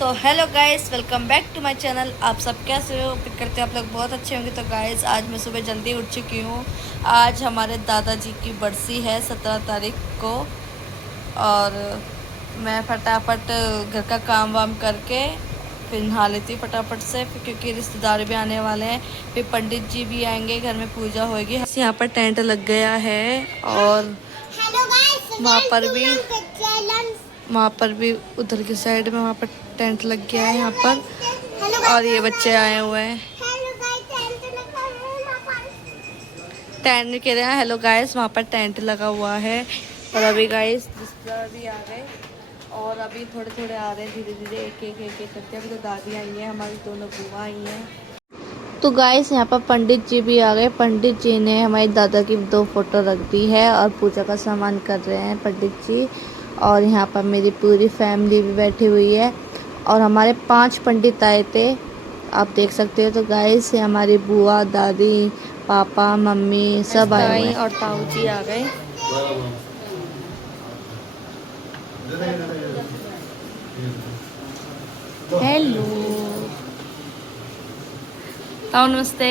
तो hello guys, welcome back to my channel. आप सब कैसे हो? उम्मीद करते हैं आप लोग बहुत अच्छे होंगे। तो गाइस, आज मैं सुबह जल्दी उठ चुकी हूँ। आज हमारे दादाजी की बरसी है 17 तारीख को, और मैं फटाफट घर का काम वाम करके फिर नहा लेती हूँ फटाफट से, क्योंकि रिश्तेदार भी आने वाले हैं। फिर पंडित जी भी आएंगे, घर में पूजा होगी। यहाँ पर टेंट लग गया है, और वहाँ पर भी उधर की साइड में वहाँ पर टेंट लग गया है यहाँ पर। और ये बच्चे आए हुए हैं, टेंट कह रहे हैं हेलो गाइस, वहाँ पर टेंट लगा हुआ है। और अभी गाइस रिश्तेदार भी आ गए, और अभी थोड़े थोड़े आ रहे हैं धीरे धीरे, एक एक एक एक करके। अभी तो दादी आई है, हमारी दोनों बुआ आई हैं। तो गाइस यहाँ पर पंडित जी भी आ गए। पंडित जी ने हमारी दादा की 2 फोटो रख दी है, और पूजा का सामान कर रहे हैं पंडित जी। और यहाँ पर मेरी पूरी फैमिली भी बैठी हुई है, और हमारे 5 पंडित आए थे, आप देख सकते हो। तो गाइस ये हमारी बुआ, दादी, पापा, मम्मी सब आए हुए हैं, और ताऊ जी आ गए। हेलो ताऊ, नमस्ते।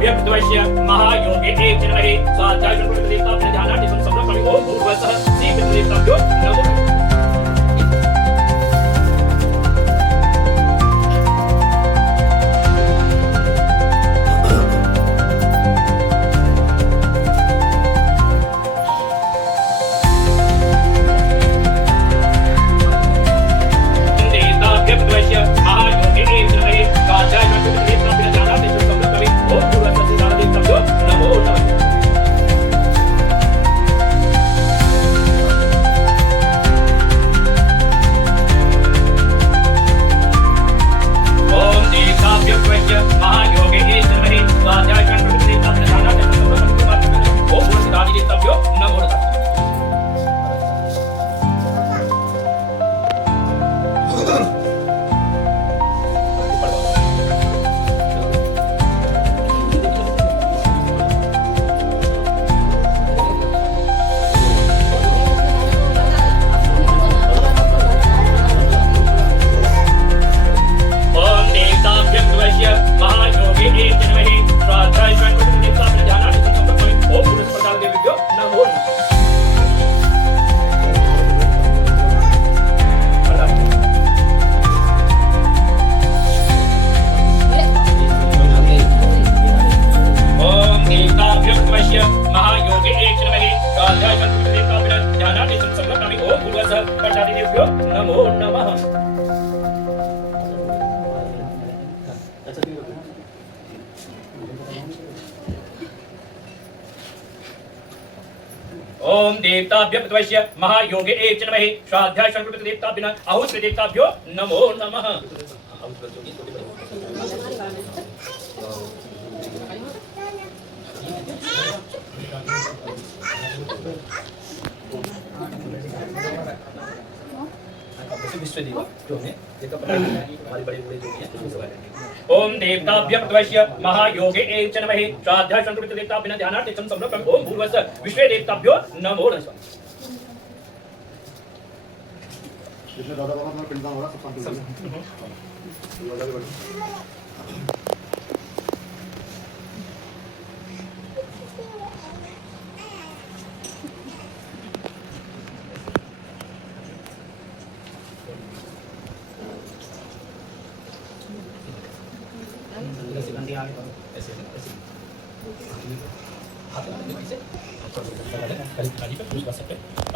व्यक्तवश्य महायोगे एक जनवरी स्वाध्याय देवता अपने ध्यानार्थ संभ्रम कवि ओम भूर्भुवस्सुः श्री पितृदेवताभ्यो नमः। ओम देवताभ्य प्रतवश्य महायोगे एक नमः श्राद्धाय शंकर देवताभ्य आहुत देवताभ्यो नमो नमः। ओम देवताभ्य प्रतवश्य महायोगे एक नमः श्राद्धाय शंकर देवताभ्य ध्यानार्थं समर्पयामि। ओम भूर्भुवस्सुः विश्वे देवताभ्यो नमो नमः। जितने दादा बाबा अपना पिंडदान हो रहा सब शांति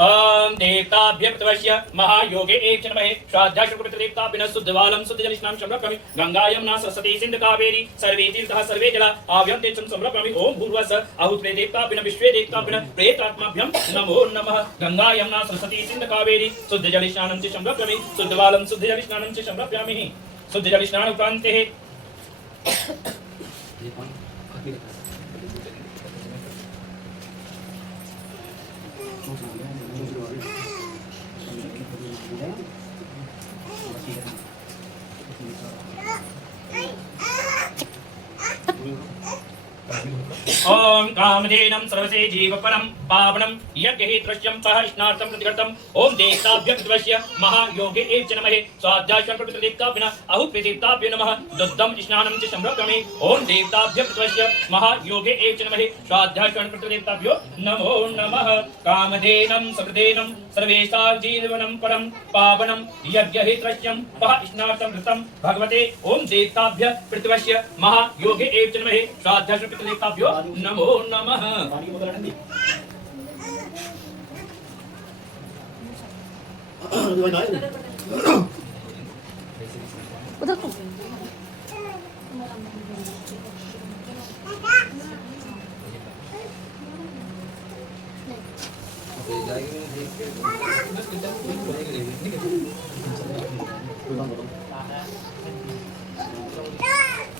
ओम देवताभ्य प्रतवश्य महायोगे एक नमः श्राद्धाय शंकर देवताभ्य शुद्धवालं शुद्धजलस्नानं समर्पयामि। गंगा यमुना सरस्वती सिंधु कावेरी सर्वे तीर्थाः सर्वे जला आव्यं तेजं समर्पयामि। ओम भूर्भुवस्सुः आहुत्वे देवताभ्य विश्वे देवताभ्य प्रेतात्माभ्यं नमो नमः। गंगा यमुना सरस्वती सिंधु कावेरी शुद्धजलस्नानं च समर्पयामि। शुद्धवालं शुद्धजलस्नानं च समर्पयामि। शुद्धजलस्नानोपरान्ते ओम कामधेनं सर्वसे जीवपरं पावनं यज्ञहित्रस्यं पहस्नार्थं प्रतिगतं। ओम देवताभ्य प्रतवश्य महायोगे एक नमः स्वाध्याय शंकर देवताभ्य आहुत देवताभ्य नमः। दुग्धं स्नानं च समर्पयामि। ओम देवताभ्य प्रतवश्य महायोगे एक नमः स्वाध्याय शंकर देवताभ्यो नमो नमः। कामधेनं सर्वदेनं सर्वेषां जीवनं परं पावनं यज्ञहित्रस्यं पहस्नार्थं कृतं भगवते। ओम देवताभ्य प्रतवश्य महायोगे एक नमः स्वाध्याय शंकर देवताभ्यो नमो नमः। उधर को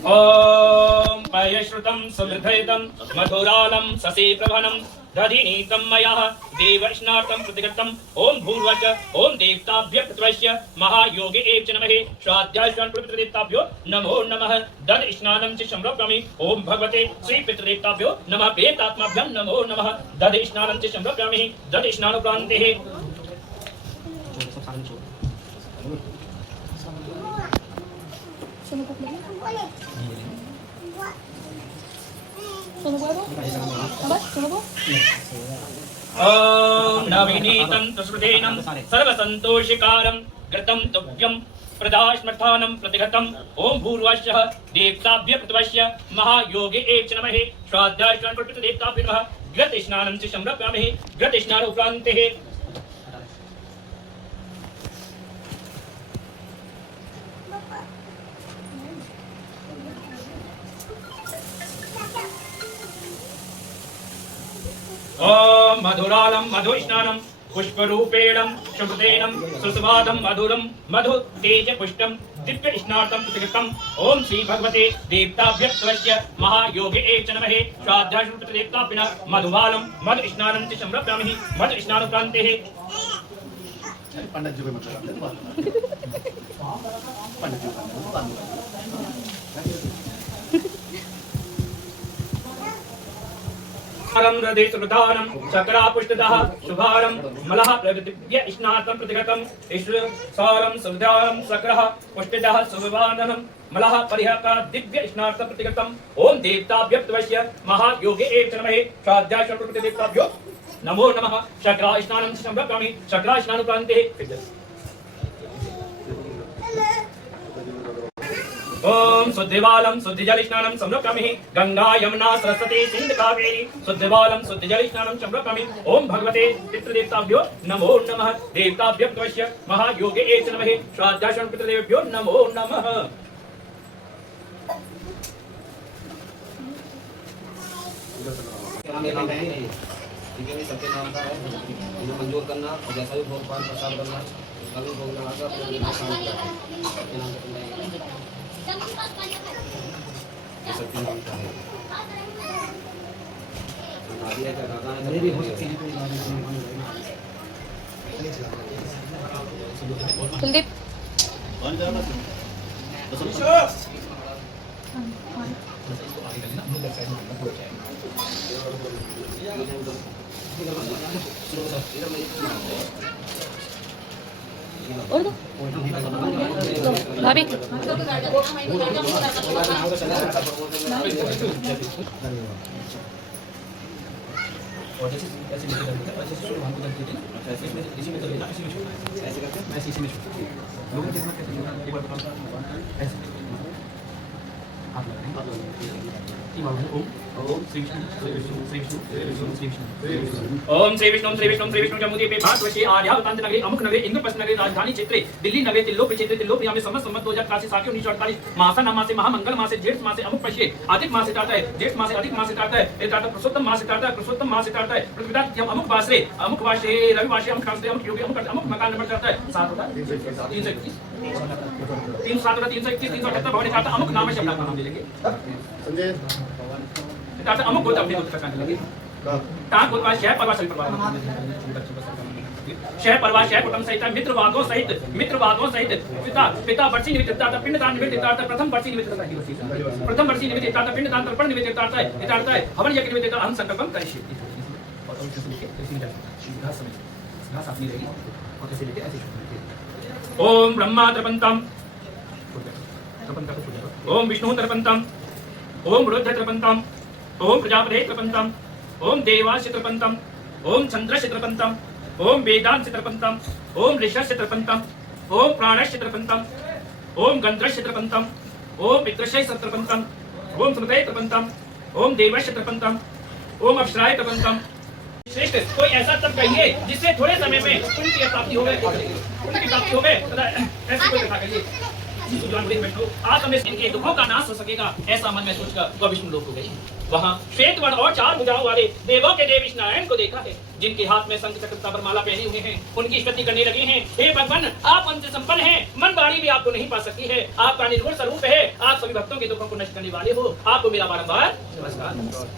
ओम पयश्रुतं समृद्धयतं मधुरालं ससेप्रभनं दधिनीतं मया देवस्नार्थं प्रतिगतं। ओम भूर्भुवस्सुः ओम देवताभ्य प्रतवश्य महायोगे एक नमः श्राद्धाय शंकर देवताभ्यो नमो नमः। दध स्नानं च समर्पयामि। ओम भगवते श्री पितृदेवताभ्यो नमः। प्रेतात्माभ्यं नमो नमः। दध स्नानं च समर्पयामि। दध स्नानोपरान्ते ओम नवीनीतं तुष्टेनं सर्वसंतोषिकारं घृतं तुभ्यं प्रदास्मर्थानं प्रतिघतं। ओम भूर्भुवस्सुः देवताभ्य प्रतवश्य महायोगे एक नमः श्राद्धाय शंकर देवताभ्य नमः। घृत स्नानं च समर्पयामि। घृत स्नानोपरान्ते ओम मधुरालं मधुस्नानं पुष्परूपेणं शुभतेनं सुस्वादं मधुरं मधु तेज पुष्टं दिव्य स्नार्थं प्रतिगतं। ओम श्री भगवते देवताभ्य प्रतवश्य महायोगे एक नमः श्राद्धाय शंकर देवताभ्य मधुबालं मधु स्नानं च समर्पयामि। मधु स्नानोपरान्ते पंडित जी को मतलब पंडित हृदय सुदानं चक्रापुष्टदः शुभारं मलः प्रगतिभ्य स्नातं प्रतिगतं। ईश्वर सारं सुधारं चक्रः पुष्टदः सुवादनं मलः परिहका दिव्य स्नातं प्रतिगतं। ओम देवताभ्य प्रतवश्य महायोगे एक नमः श्राद्धाय शंकर देवताभ्यो नमो नमः। चक्रा स्नानं समर्पयामि। चक्रा स्नानोपरान्ते ओम शुद्धिवालं शुद्धिजलस्नानं समर्पयामि। गंगा यमुना सरस्वती सिंधु कावेरी शुद्धिवालं शुद्धिजलस्नानं समर्पयामि। ओम भगवते पितृदेवताभ्यो नमो नमः। देवताभ्य प्रतवश्य महायोगे एक नमः श्राद्धाय शंकर देवताभ्यो नमो नमः। मेरा नाम नहीं है, ठीक है, सबके नाम का है, इन्हें मंजूर करना और जैसा भी भोग पान प्रसाद करना उसका भी भोग लगाकर अपने नाम का सबके नाम का ये सबके नाम का है। दादी है क्या दादा है भी हो सकती है। कुलदीप और दो भाभी और जैसे ऐसे लेके जाते हैं, ऐसे शुरू हम करते थे ना, ऐसे इसमें इसी में चलेगा, इसी में छोड़ ऐसे करते हैं, मैं इसी में छोड़ लोगों के साथ कैसे होगा एक बार बताओ ऐसे हाथ लगाएं तीन बार ओम श्री विष्णु श्री विष्णु श्री विष्णु श्री विष्णु श्री विष्णु ओम श्री विष्णु श्री विष्णु श्री विष्णु जमुदीप भारतवर्षे आर्यावतांत नगरी अमुक नगरी इंद्रप्रस्थ नगरी राजधानी क्षेत्रे दिल्ली नगरी तिल्लोक क्षेत्रे तिल्लोक में संवत 2088 साके 1948 मासा मासे महामंगल मासे जेठ मासे अमुक पश्ये अधिक मासे टाटा है जेठ मासे अधिक मासे टाटा है ये टाटा पुरुषोत्तम मासे टाटा है पुरुषोत्तम मासे टाटा है प्रतिपदा हम अमुक वासे रवि वासे अमुक खासे अमुक योगी अमुक मकान नंबर टाटा है 7 होता 321 307 होता 321 378 भवन टाटा अमुक नाम है शब्द का नाम ले लेंगे संजय टाटा अमुक गोत्र अपने गोत्र का नाम लेंगे टाक गोत्र शहर परिवार सभी परिवार शह परिवार शह कुटुंब सहित मित्रवादों सहित पिता वर्षी निमित्त पिता पिंडदान निमित्त प्रथम वर्षी निमित्त प्रथम वर्षी निमित्त पिंडदान तर्पण निमित्त है हवन यज्ञ निमित्त अहम संकल्पम करिष्ये और कैसे लिखे कैसे निकाल घास अपनी रहेगी और कैसे लिखे ऐसे ओम ब्रह्मा तर्पणतम ओम विष्णु तर्पणतम ओम रुद्र तर्पणतम ओम प्रजापते तर्पणतम ओम देवास्य तर्पणतम ओम चंद्रस्य तर्पणतम ओम वेदांत तर्पणतम ओम ऋषस्य तर्पणतम ओम प्राणस्य तर्पणतम ओम गंधर्वस्य तर्पणतम ओम पितृस्य तर्पणतम ओम सुमते तर्पणतम ओम देवस्य तर्पणतम ओम अप्सराय तर्पणतम श्रेष्ठ कोई ऐसा तप कहिए जिससे थोड़े समय में उनकी प्राप्ति हो गए ऐसी कोई कथा कहिए आज हमें इनके दुखों का नाश हो सकेगा ऐसा मन में सोचकर वह विष्णु लोक को गई। वहाँ श्वेत वर्ण और 4 भुजाओं वाले देवों के देव नारायण को देखा है जिनके हाथ में शंख चक्र पर माला पहने हुए हैं उनकी स्तुति करने लगे हैं हे भगवान आप हमसे संपन्न हैं मन बाड़ी भी आपको नहीं पा सकती है आपका निर्गुण स्वरूप है आप सभी भक्तों के दुखों को नष्ट करने वाले हो आपको मेरा बारंबार नमस्कार।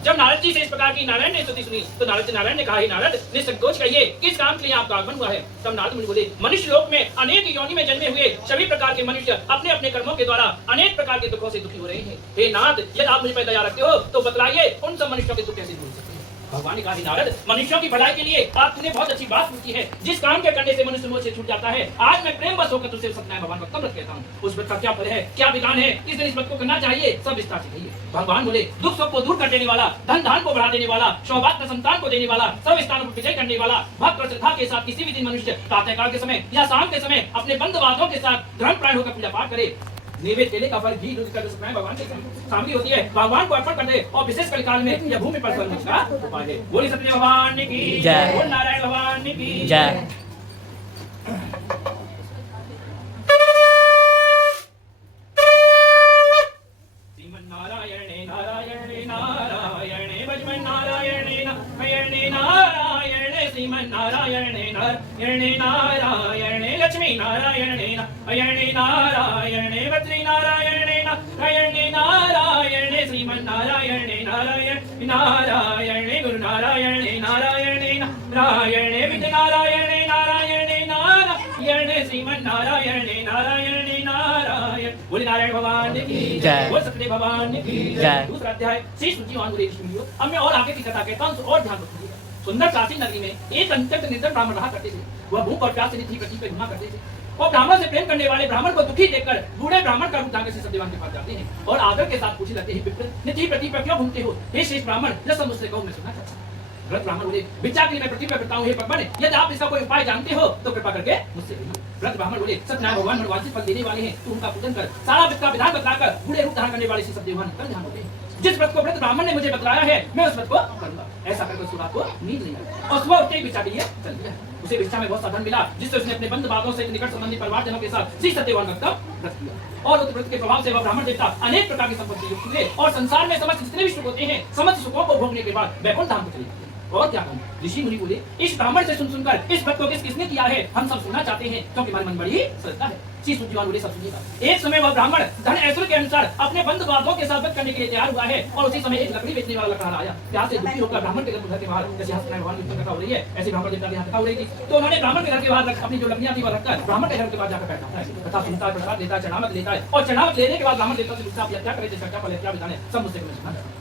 जब नारद जी से इस प्रकार की नारायण ने स्तुति सुनी तो नारायण ने कहा हे नारद निसंकोच कहिए किस काम के लिए आपका आगमन हुआ है। तब नारद मुनि बोले मनुष्य लोक में अनेक योनि में जन्मे हुए सभी प्रकार के मनुष्य अपने अपने कर्मों के द्वारा अनेक प्रकार के दुखों से दुखी हो रहे हैं। हे नाथ यदि आप मुझ पर दया रखते हो तो बतलाइए उन सब मनुष्यों के दुख कैसे दूर सकते हैं। भगवान ने कहा नारद मनुष्यों की भलाई के लिए आपने बहुत अच्छी बात पूछी है जिस काम के करने से मनुष्य मोह से छूट जाता है आज मैं प्रेम बस होकर तुझसे सत्यनारायण भगवान का व्रत कहता हूँ। उस व्रत का क्या फल है क्या विधान है किस दिन इस व्रत को करना चाहिए सब विस्तार से कहिए। भगवान बोले दुख सुख को दूर कर देने वाला धन धान को बढ़ा देने वाला सौभाग्य संतान को देने वाला सब स्थानों पर विजय करने वाला भक्त और श्रद्धा के साथ किसी भी दिन मनुष्य प्रातःकाल के समय या शाम के समय अपने बंधुवादों के साथ धर्म प्राण होकर पूजा पाठ करे नैवेद्य केले का फल घी दूध का सप्लाई भगवान की सामग्री होती है भगवान को अर्पण कर दे और विशेष कलिकाल में या भूमि पर फल का उपाय है। बोली सत्य भगवान की जय बोल नारायण भगवान की जय। श्रीमन नारायणे नारायणे नारायणे भजमन नारायणे नारायणे नारायणे श्रीमन नारायणे नारायणे नारायणे लक्ष्मी नारायणे नारायणे नारायणे बद्री नारायणे नारायणे नारायणे श्रीमन नारायणे नारायण नारायणे गुरु नारायणे नारायणे नारायणे विद्या नारायणे नारायणे नारायणे श्रीमन नारायणे नारायणे नारायण। बोले नारायण भगवान की जय बोल सत्य भगवान की जय। दूसरा अध्याय श्री सूची अब मैं और आगे की कथा कहता हूँ और ध्यान रखिएगा। सुंदर काशी नगरी में एक अत्यंत निर्धन ब्राह्मण रहा करते थे। वह भूख और प्यास से निधि पृथ्वी पर घुमा करते थे और ब्राह्मण से प्रेम करने वाले ब्राह्मण को दुखी देखकर बूढ़े ब्राह्मण का रूप धारण कर सत्यवान के पास जाते हैं और आदर के साथ पूछने लगते हैं विप्र निधि पृथ्वी पर क्यों घूमते हो। हे श्रेष्ठ ब्राह्मण यह सब मुझसे कहो मैं सुनना चाहता हूँ। व्रत ब्राह्मण बोले भिक्षा के लिए मैं पृथ्वी पर फिरता हूँ हे भगवान यदि आप इसका कोई उपाय जानते हो तो कृपा करके मुझसे कहिए। व्रत ब्राह्मण बोले सत्यनारायण भगवान मनवांछित फल देने वाले हैं तू उनका पूजन कर। सारा विद्या विधान बतलाकर बूढ़े रूप धारण करने वाले श्री सत्यवान पर ध्यान होते हैं। जिस व्रत को व्रत ब्राह्मण ने मुझे बतलाया है मैं उस व्रत को करूंगा। ऐसा करके उसको रात को नींद नहीं आई और सुबह उठते ही भिक्षा के लिए चल दिया। उसे भिक्षा में बहुत सा धन मिला जिससे उसने अपने बंधु बांधवों से निकट संबंधी परिवारजनों के साथ श्री सत्यवान व्रत का व्रत किया और उस व्रत के प्रभाव से वह ब्राह्मण देवता अनेक प्रकार की संपत्ति युक्त हुए और संसार में समस्त जितने भी सुख होते हैं समस्त सुखों को भोगने के बाद वैकुंठ धाम को चले जाते हैं। और क्या कहूं, ऋषि मुनि बोले इस ब्राह्मण से सुन सुनकर इस व्रत को किसने किया है हम सब सुनना चाहते हैं क्योंकि हमारे मन बड़ी श्रद्धा है। श्री सूर्यवान बोले सब सुनिएगा। एक समय वह ब्राह्मण धन ऐश्वर्य के अनुसार अपने बंधु बांधवों के साथ व्रत करने के लिए तैयार हुआ है और उसी समय एक लकड़ी बेचने वाला लकड़ा आया। प्यास से दुखी होकर ब्राह्मण के घर के बाहर जैसे हस्त भगवान की कथा हो रही है ऐसी ब्राह्मण देवता की यहाँ कथा हो रही थी तो उन्होंने ब्राह्मण के घर के बाहर अपनी जो लकड़ियां थी वह रखकर ब्राह्मण के घर के बाहर जाकर बैठा है। कथा सुनता है, प्रसाद लेता है, चढ़ावत लेता है और चढ़ावत लेने के बाद ब्राह्मण देवता से पूछता है क्या करे क्या फल क्या विधान है सब मुझसे सुनना चाहता हूं।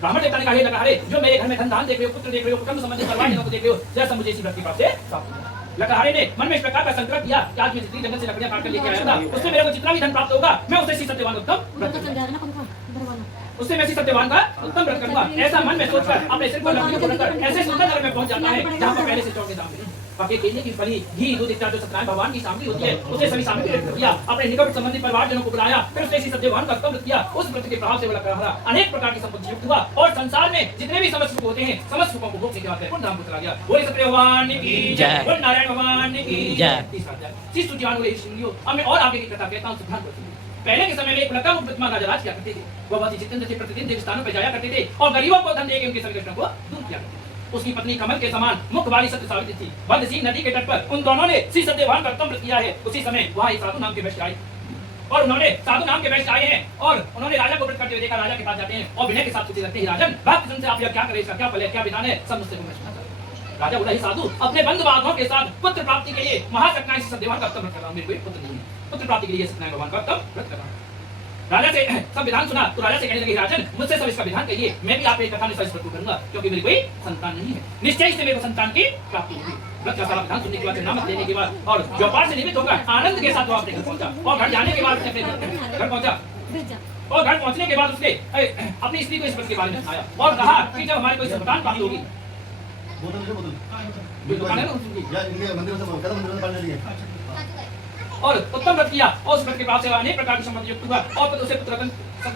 ब्राह्मण देवता ने कहा लगा अरे जो मेरे घर में धन दान देख रहे हो, पुत्र देख रहे हो, कुटुंब संबंधी परिवार को देख रहे हो, जैसा मुझे इसी व्रत की प्राप्त से प्राप्त हुआ। लकड़हारे ने मन में इस प्रकार का संकल्प किया कि आज मैं जितनी जंगल से लकड़ियां काट कर लेके आया था उससे मेरे को जितना भी धन प्राप्त होगा मैं उसे श्री सत्यवान उत्तम व्रत उससे मैं श्री सत्यवान का उत्तम व्रत करूंगा। ऐसा मन में सोचकर अपने सिर पर लकड़ियों को रखकर ऐसे सुंदर नगर में पहुंच जाता है जहां पर पहले से चौके दाम नहीं पके केले की फली घी दूध इत्यादि जो सत्यनारायण भगवान की सामग्री होती है उसे सभी सामग्री रख दिया। अपने निकट संबंधी परिवारजनों को बुलाया फिर उसने श्री सत्यवान का व्रत किया। उस व्रत के प्रभाव से वो लकड़हारा अनेक प्रकार की संपत्ति युक्त हुआ और संसार में जितने भी समस्त सुख होते हैं समस्त सुखों को भोगने के बाद वैकुंठ धाम को चला गया। बोले सत्य भगवान की जय, बोले नारायण भगवान की जय। तीसरा अध्याय श्री सूर्यवान बोले सुनियो अब मैं और आगे की कथा कहता हूं सिद्धांत को। पहले के समय में एक लका मुक्तमा राजा राज किया करते थे। वह बहुत ही जितेंद्र से प्रतिदिन देव स्थानों पर जाया करते थे और गरीबों को धन देकर उनके सभी कष्टों को दूर किया करते थे। उसकी पत्नी कमल के समान मुख वाली सत्य सावित्री थी। बंदसी नदी के तट पर उन दोनों ने श्री सत्यवान का व्रत किया है। उसी समय वहां एक साधु नाम के वैश्य आए और उन्होंने साधु नाम के वैश्य आए हैं और उन्होंने राजा को व्रत करते हुए देखा। राजा के पास जाते हैं और विनय के साथ पूछते लगते हैं राजन भक्त से आप यह क्या करें, इसका क्या फल है, क्या विधान है, सब मुझसे सुनना चाहते हैं। राजा बोला ही साधु अपने बंधु बांधवों के साथ पुत्र प्राप्ति के लिए महासत्य श्री सत्यवान का व्रत कर रहा हूं। मेरे कोई पुत्र नहीं है, पुत्र प्राप्ति के लिए सत्यनारायण भगवान का व्रत कर रहा हूं। राजा से सब विधान सुना तो राजा से कहने लगे राजन मुझसे सब इसका विधान कहिए, मैं भी आपके कथा में सब व्रत करूंगा क्योंकि मेरी कोई संतान नहीं है। निश्चय से मेरे को संतान की प्राप्ति होगी। व्रत का सारा विधान सुनने के बाद नामक लेने के बाद और व्यापार से निमित्त होकर आनंद के साथ वो अपने घर पहुंचा और घर जाने के बाद अपने घर पहुंचा और घर पहुंचने के बाद उसने अपनी स्त्री को इस व्रत के बारे में बताया और कहा कि जब हमारे कोई संतान प्राप्त होगी और उत्तम व्रत किया और उस व्रत के प्राप्त से अनेक प्रकार की संपत्ति युक्त हुआ और उसे पुत्र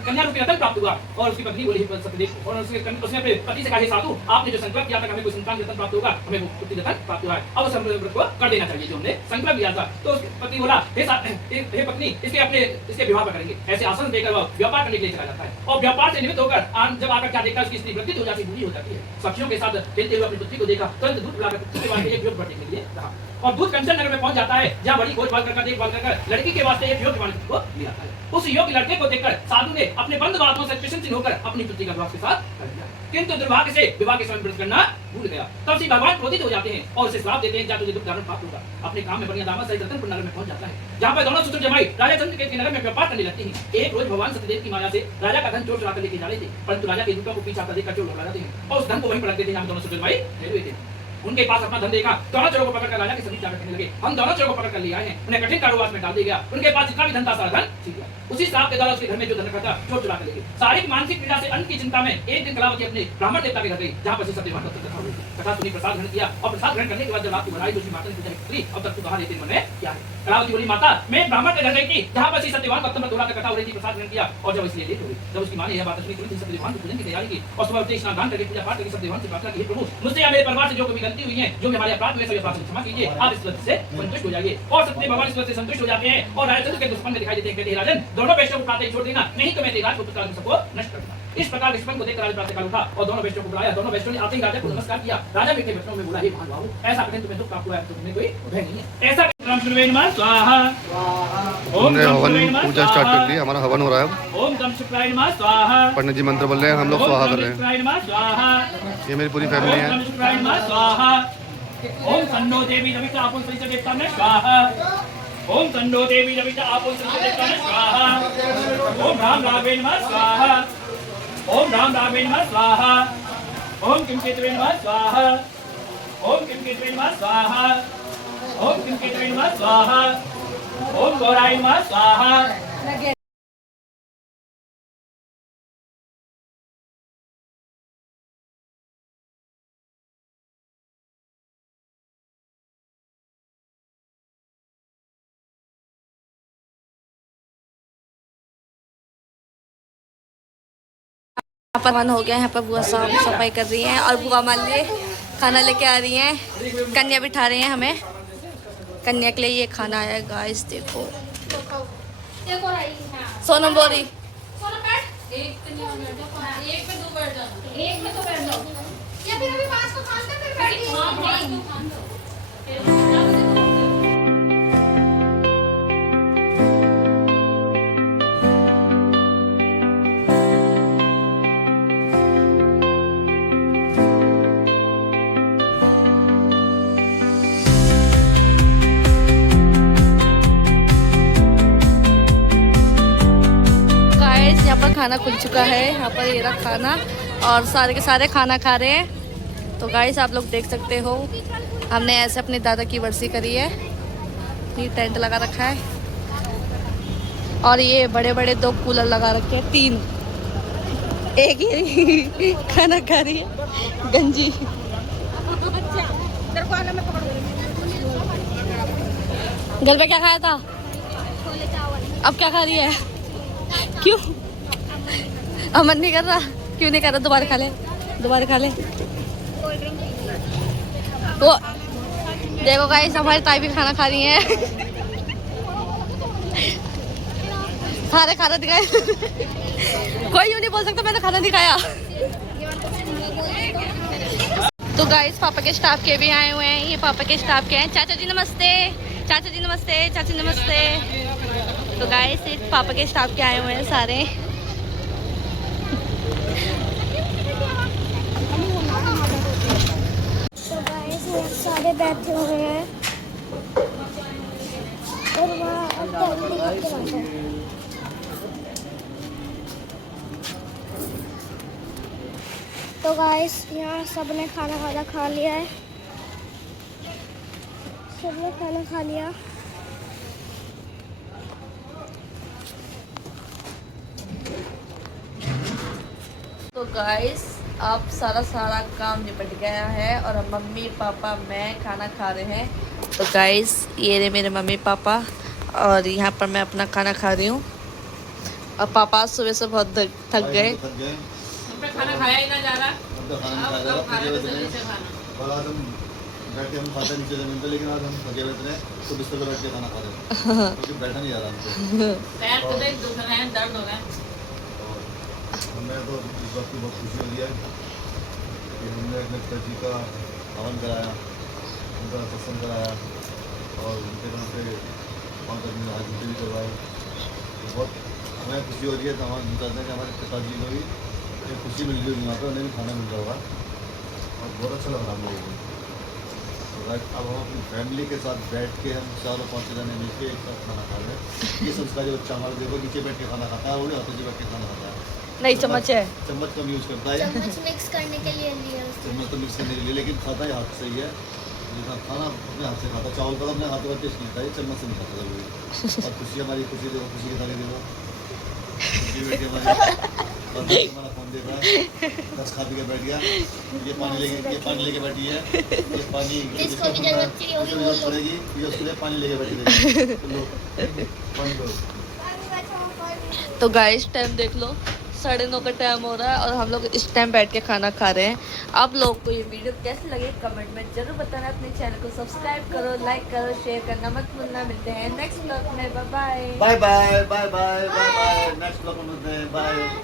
कन्या रूपी रतन प्राप्त हुआ और उसकी पत्नी बोली सत्यदेव और उसने अपने पति से कहा साधु आपने जो संकल्प किया था कि हमें कोई संतान रतन प्राप्त होगा, हमें पुत्री रतन प्राप्त हुआ है, अब उस व्रत को कर देना चाहिए जो हमने संकल्प लिया था। तो पति बोला हे पत्नी इसके विवाह पर करेंगे। ऐसे आसन देकर वह व्यापार करने के लिए चला जाता है और व्यापार से निमित्त होकर जब आकर क्या देखा उसकी स्त्री वृत्ति हो जाती बूढ़ी हो जाती है। सखियों के साथ खेलते हुए अपनी पुत्री को देखा, तुरंत दूध पिलाकर पुत्री के वास्ते एक योग बढ़ने के लिए कहा और दूध कंचन नगर में पहुंच जाता है जहां बड़ी खोजभाल कर देखभाल कर लड़की के वास्ते एक योग्य मानसिक को ले आता है। उस योग्य लड़के को देखकर साधु ने अपने बंधु बांधवों से प्रसन्न होकर अपनी पुत्री का विवाह के साथ कर दिया, किंतु दुर्भाग्य से विवाह के समय व्रत करना भूल गया। तब श्री भगवान क्रोधित हो जाते हैं और उसे श्राप देते हैं जा तुझे दुख धारण प्राप्त होगा। अपने काम में बढ़िया दामन सहित रतनपुर नगर में पहुंच जाता है जहां पर दोनों सुसुर जमाई राजा चंद्रकेत के नगर में व्यापार करने लगती हैं। एक रोज भगवान सत्यदेव की माया से राजा का धन चोर चुरा कर लेके जा रहे थे, परंतु राजा के दूतों को पीछा कर लेकर चोर लौटा जाते हैं और उस धन को वहीं पलट देते हैं जहां दोनों सुसुर जमाई ठहरे हुए थे। उनके पास अपना धन देखा, दोनों चोरों को पकड़कर राजा के समीप जाकर कहने लगे हम दोनों चोरों को पकड़ कर ले आए हैं। उन्हें कठिन कारावास में डाल दिया गया। उनके पास जितना भी धन था सारा धन छीन लिया। उसी श्राप के द्वारा उसके घर में जो धन रखा था चोर चुरा कर ले गए। शारीरिक मानसिक पीड़ा से अन्न की चिंता में एक दिन कलावती अपने ब्राह्मण देवता के घर गई जहां पर श्री सत्यवान का कथा हुई। कथा सुनी, प्रसाद ग्रहण किया और प्रसाद ग्रहण करने के बाद जब रात की बढ़ाई दूसरी माता ने पूछा पुत्री अब तक तू कहां रहती मन में क्या है। कलावती बोली माता मैं ब्राह्मण के घर गई थी जहां पर श्री सत्यवान का कथा हो रही थी, प्रसाद ग्रहण किया और जब इसलिए लेट हो गई। जब उसकी मां ने यह बात सुनी तुरंत सत्यवान को पूजन की तैयारी की और सुबह उठते स्नान दान करके पूजा पाठ करके सत्यवान से प्रार्थना की प्रभु मुझसे या मेरे परिवार से जो कभी गलती हुई है जो हमारे अपराध हुए सभी अपराध क्षमा कीजिए, आप इस व्रत से संतुष्ट हो जाइए। और सत्यदेव भगवान इस व्रत से संतुष्ट हो जाते हैं और राजा चंद्र के दुश्मन में दिखाई देते हैं। कहते हैं राजन दोनों वैश्यों को प्रातः छोड़ देना नहीं तो मैं तेरे राजपुत्र का सबको नष्ट कर दूंगा। इस प्रकार दुश्मन को देखकर राजा प्रातःकाल उठा और दोनों वैश्यों को बुलाया। दोनों वैश्यों ने आते ही राजा को नमस्कार किया। राजा मीठे वचनों में बोला हे महानुभाव ऐसा करें तुम्हें दुख प्राप्त हुआ है तो तुम्हें कोई भय नहीं है। ऐसा राम शुभे नमः स्वाहा। ओम हवन पूजा स्टार्ट कर दी, हमारा हवन हो रहा है। ओम दम शुक्राय नमः स्वाहा। पंडित जी मंत्र बोल रहे हैं, हम लोग स्वाहा कर रहे हैं। ये मेरी पूरी फैमिली है। ओम शुक्राय नमः स्वाहा। ओम तन्नो देवी रविता आपुन सरिता देवता में स्वाहा। ओम तन्नो देवी रविता आपुन सरिता देवता में स्वाहा। ओम राम राघवे नमः स्वाहा। ओम राम राघवे नमः स्वाहा। ओम किम केतवे नमः स्वाहा। ओम किम केतवे नमः स्वाहा। ओम किम केतवे नमः स्वाहा। ओम गौराय नमः स्वाहा। पर मन हो गया है। यहाँ पर बुआ साफ सफाई कर रही हैं और बुआ मान लिए खाना लेके आ रही हैं। कन्या बिठा रहे हैं हमें। कन्या के लिए ये खाना आया है गाइस, देखो। सोनम बोरी खाना खुल चुका है। यहाँ पर ये रहा खाना और सारे के सारे खाना खा रहे हैं। तो गाइस आप लोग देख सकते हो, हमने ऐसे अपने दादा की वर्सी करी है। ये टेंट लगा रखा है और ये बड़े बड़े 2 कूलर लगा रखे हैं, 3। एक ही खाना खा रही है गंजी। घर पे क्या खाया था? अब क्या खा रही है? क्यों? अब मन नहीं कर रहा? क्यों नहीं कर रहा? दोबारा खा ले, दोबारा खा ले। वो देखो गाइस, हमारी ताई भी खाना खा रही है। सारे खाना दिखाए। कोई यूँ नहीं बोल सकता मैंने खाना दिखाया। तो गाइस पापा के स्टाफ के भी आए हुए हैं। ये पापा के स्टाफ के हैं। चाचा जी नमस्ते, चाचा जी नमस्ते, चाची नमस्ते। तो गाइस ये पापा के स्टाफ के आए हुए हैं सारे। सारे बैठे हुए हैं और वहाँ तो गाइस यहाँ सबने खाना खा लिया है। सबने खाना खा लिया। तो गाइस अब सारा काम निपट गया है और अब मम्मी पापा मैं खाना खा रहे हैं। तो गाइस ये रहे मेरे मम्मी पापा और यहाँ पर मैं अपना खाना खा रही हूँ। और पापा सुबह से बहुत थक गए। खाना खाया ही ना जा रहा। बैठ के हम खाते नीचे जमीन पे, लेकिन आज हम थके हुए थे तो बिस्तर पे बैठ के खाना खा रहे हैं क्योंकि बैठा नहीं जा रहा हमसे। पैर तो देख दुख रहे हैं, दर्द हो रहा है। हमें तो इस बात की बहुत खुशी हो रही है कि हमने अपने पिताजी का हवन कराया, उनका सत्संग कराया और उनके नाम से 5 आदमी आज भी करवाए। तो बहुत हमें खुशी हो रही है। तो हम चाहते हैं कि हमारे पिताजी को भी एक खुशी मिल रही होगी, वहाँ पर उन्हें भी खाना मिल रहा होगा और बहुत अच्छा लग रहा हम लोगों को। अब हम अपनी फैमिली के साथ बैठ के हम 4-5 जने मिलके एक साथ खाना खा रहे हैं। ये संस्कारी बच्चा हमारे देखो नीचे बैठ के खाना खाता है, वो हाथों से बैठ के खाना खाता है। नहीं चम्मच है, चम्मच कम यूज करता है। चम्मच मिक्स करने के लिए लिया उसने। चम्मच तो मिक्स करने के लिए, लेकिन खाता है हाथ से ही है। जितना खाना अपने हाथ से खाता, चावल का अपने हाथ का टेस्ट मिलता है, चम्मच से नहीं खाता कभी। और खुशी हमारी, खुशी देखो, खुशी की तारीफ देखो। खुशी बैठ के हमारी हमारा फोन देख रहा है, 10 खा पी के बैठ गया। ये पानी लेके बैठी है। ये पानी जिसको भी जरूरत चाहिए होगी वो लो। पड़ेगी, ये उसके लिए पानी लेके बैठी रहेगी। तो लो पानी लो। तो गाइस टाइम देख लो, 9:30 का टाइम हो रहा है और हम लोग इस टाइम बैठ के खाना खा रहे हैं। आप लोग को ये वीडियो कैसी लगी कमेंट में जरूर बताना। अपने चैनल को सब्सक्राइब करो, लाइक करो, शेयर करना मत भूलना। मिलते हैं नेक्स्ट ब्लॉग में। Bye bye. Bye bye bye bye bye bye. Next blog में मिलते हैं। बाय।